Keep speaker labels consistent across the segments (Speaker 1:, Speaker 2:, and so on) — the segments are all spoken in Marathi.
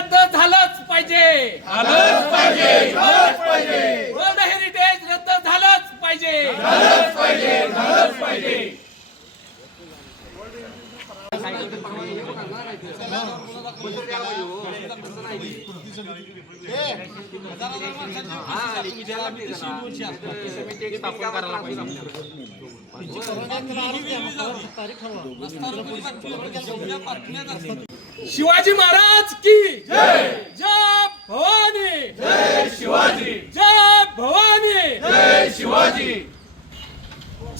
Speaker 1: रद्द झालंच पाहिजे. वर्ल्ड हेरिटेज रद्द झालंच पाहिजे. शिवाजी महाराज की जय. जय भवानी. जय शिवाजी. जय भवानी. जय शिवाजी.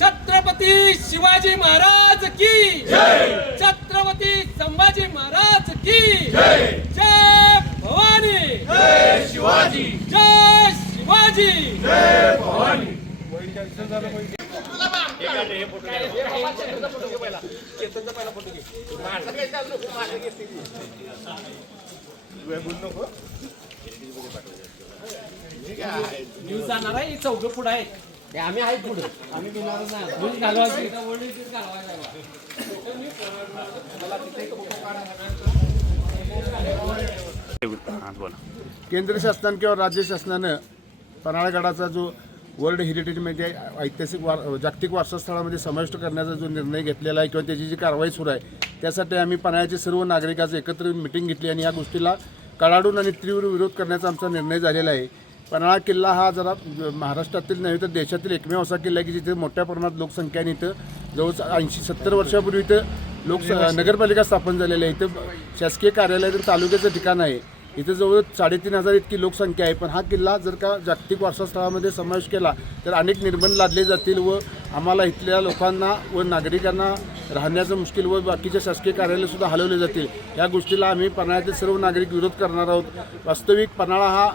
Speaker 1: छत्रपती शिवाजी महाराज की जय. छत्रपती संभाजी महाराज की जय. जय भवानी. जय शिवाजी. जय शिवाजी. जय भवानी. न्यूज जाणार आहे चौघ पुढे आहे
Speaker 2: आम्ही आहेत पुढे. आम्ही बिनारच नाही.
Speaker 1: न्यूज घालवायची.
Speaker 3: हां बोला
Speaker 4: केंद्र शासन किंवा राज्य शासनानं पन्हाळगडाचा जो वर्ल्ड हेरिटेजमध्ये ऐतिहासिक वार जागतिक वारसास्थळामध्ये समाविष्ट करण्याचा जो निर्णय घेतलेला आहे किंवा त्याची जी कारवाई सुरू आहे त्यासाठी आम्ही पन्हाळ्याचे सर्व नागरिकांचं एकत्र मिटिंग घेतली आणि या गोष्टीला कडाडून आणि तीव्र विरोध करण्याचा आमचा निर्णय झालेला आहे. पन्हाळा किल्ला हा जरा महाराष्ट्रातील नव्हे तर देशातील एकमेव असा किल्ला आहे की जिथे मोठ्या प्रमाणात लोकसंख्या आणि इथं जवळ ऐंशी सत्तर वर्षापूर्वी इथं लोक नगरपालिका स्थापन झालेली आहे. इथं शासकीय कार्यालय तर तालुक्याचं ठिकाण आहे. इथं जवळ साडेतीन हजार इतकी लोकसंख्या आहे. पण हा किल्ला जर का जागतिक वारसास्थळामध्ये समावेश केला तर अनेक निर्बंध लादले जातील व आम्हाला इथल्या लोकांना व नागरिकांना राहण्याचं मुश्किल व बाकीच्या शासकीय कार्यालयसुद्धा हलवले जातील. या गोष्टीला आम्ही पन्हाळ्यातील सर्व नागरिक विरोध करणार आहोत. वास्तविक पन्हाळा हा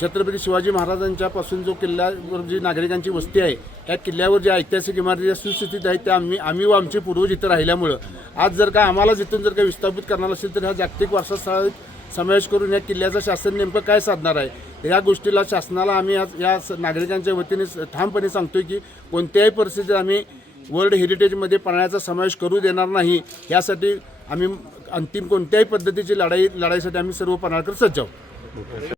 Speaker 4: छत्रपती शिवाजी महाराजांच्यापासून जो किल्ल्यावर जी नागरिकांची वस्ती आहे त्या किल्ल्यावर ज्या ऐतिहासिक इमारती ज्या सुस्थितीत आहेत त्या आम्ही आम्ही व आमचे पूर्वज इथं राहिल्यामुळं. आज जर का आम्हाला जिथून जर का विस्थापित करणार असेल तर ह्या जागतिक वारसास्थळात समावेश करून या किल्ल्याचं शासन नेमकं काय साधणार आहे? या गोष्टीला शासनाला आम्ही आज या स- नागरिकांच्या वतीने ठामपणे सांगतोय की कोणत्याही परिस्थितीत आम्ही वर्ल्ड हेरिटेजमध्ये पाण्याचा समावेश करू देणार नाही. यासाठी आम्ही अंतिम कोणत्याही पद्धतीची लढाई लढाईसाठी आम्ही सर्व पन्हाळकर सज्ज आहोत.